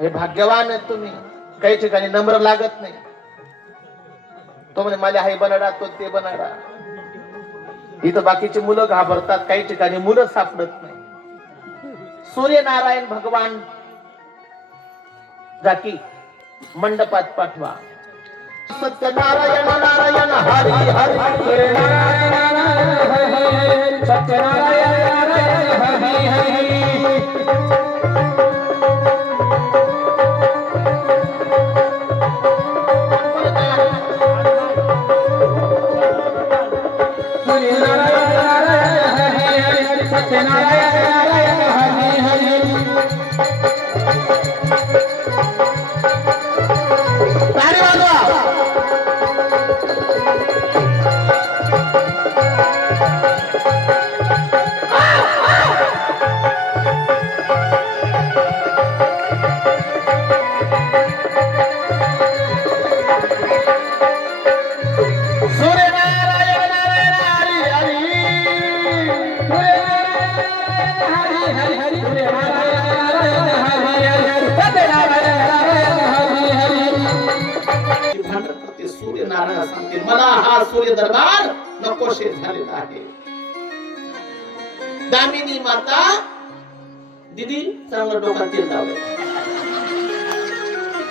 हे भाग्यवान आहे तुम्ही. काही ठिकाणी नम्र लागत नाही. तो म्हणजे मला हाय बनाडा तो ते बनाडा. इथं बाकीची मुलं घाबरतात. काही ठिकाणी मुलं सापडत नाही. सूर्यनारायण भगवान जाकी मंडपात पाठवा. सत्यनारायण नारायण हरी हरी सत्यनारायण नारायण हरी हरी. सूर्यनारायण सांगतील मला हा सूर्य दरबार नकोशे झालेला आहे. दामिनी माता दीदी चांगलं डोक्यात तेल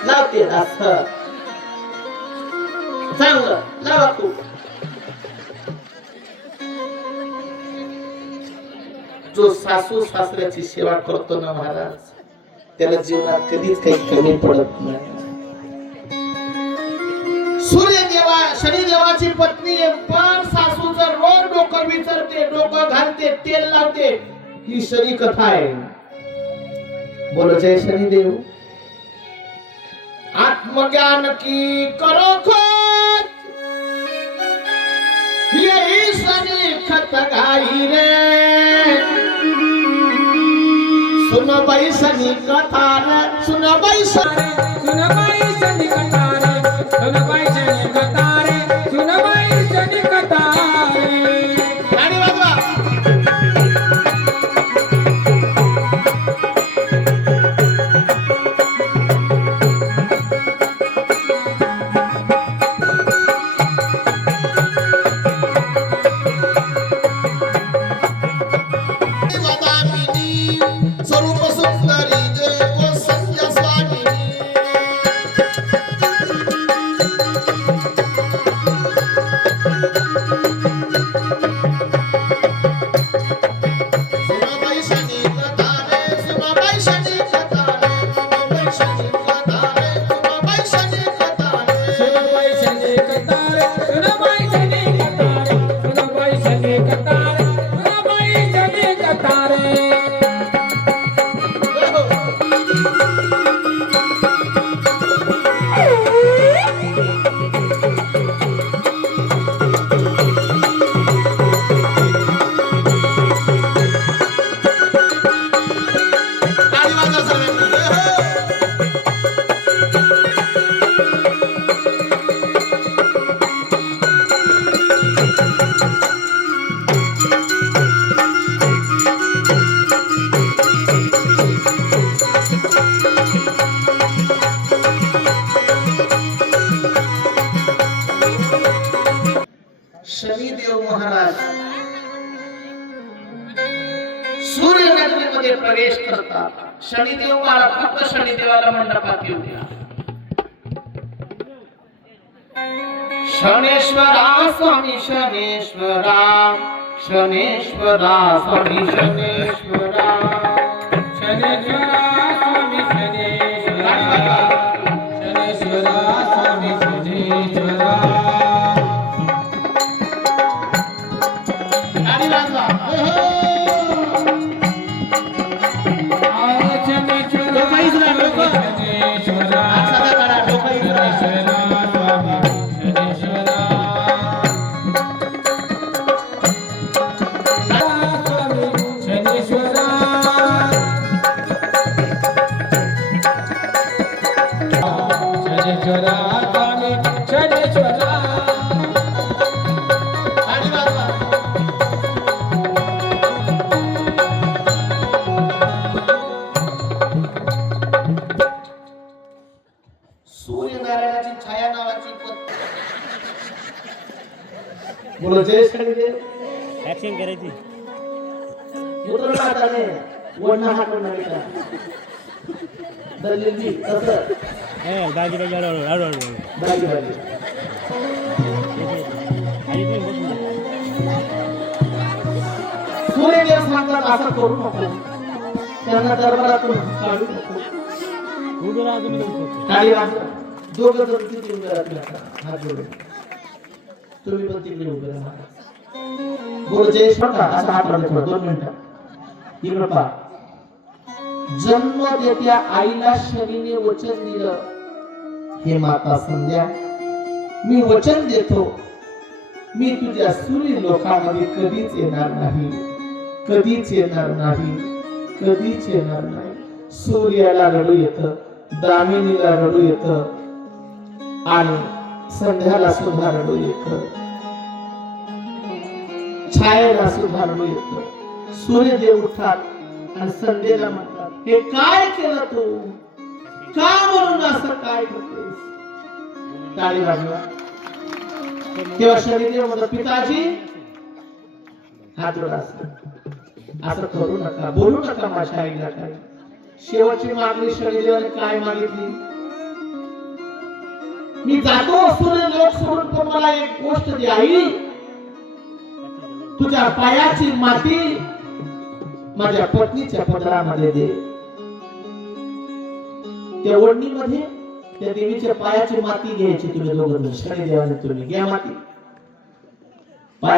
लावते चांगलं लावा तू. जो सासू सासऱ्याची सेवा करतो ना महाराज त्याला जीवनात कधीच काही कमी पडत नाही. सूर्यदेवा शनिदेवाची पत्नी पण सासूचं रोज डोकं विचारते, डोकं घालते, तेल लावते. ही शनी कथा आहे. बोलो जय शनिदेव. आत्मज्ञान की करो खोज यही शनि खत गाई रे. सुन बाई शनि कथा रे सुन बाई शनि कथा रे सुन बाई शनि कथा रे सुन बाई शनि कथा रे. गाडी वाजवा. स्वरूप सुंदरी जय को संध्या स्वामी. शनिदेव महाराज सूर्यनगरीमध्ये प्रवेश करतात. शनिदेव महाराज फक्त शनिदेवाला मंडपात येऊ द्या. शनेश्वरा स्वामी शनेश्वरा शनेश्वरा स्वामी शनेश्वरा शनेश्वरा स्वामी शनेश्वरा बोलो जय शनिदेव. ऍक्शन करायची. उतरला आता नाही वडणं हाकून नाही का दल्लीची तसं बाजी बाजी हळूहळू बाजी बाजी सूर्यदेव सांगतात असं करू नको त्यांना दरबारातून काढू नको. उभे राहा तुम्ही. टाळी वाजवा. दोघं जण तिथे उभे राहतील आता हात जोडून. तुम्ही पण तिकडे उभे राहा. बोल जय श्री असा हात वर थोडं 2 मिनिटं इकडे पहा. जन्म देत्या आईला शनीने वचन दिलं हे माता संध्या मी वचन देतो मी तुझ्या सूर्य लोकांमध्ये कधीच येणार नाही कधीच येणार नाही कधीच येणार नाही. सूर्याला रडू येतं दामिनीला रडू येतं आणि संध्याला सुद्धा रडू येतं छायेला सुद्धा रडू येतं. सूर्यदेव उठतात आणि संध्येला म्हणतात हे काय केलं तू का म्हणून असं काय करतेस. टाळी वाजवा. तेव्हा शनिदेव म्हणतो पिताजी हात जोडा असं करू नका बोलू नका माझ्या आईला काय. शेवटची मागणी शनिदेवाने काय मागितली मी जातो सूर्य लोक सोडून पण मला एक गोष्ट दे आई तुझ्या पायाची माती माझ्या पत्नीच्या पदरामध्ये दे. त्या ओढणीमध्ये त्या देवीच्या पायाची माती घ्यायची तुम्ही दोघं शनिदेवाने तुम्ही घ्या माती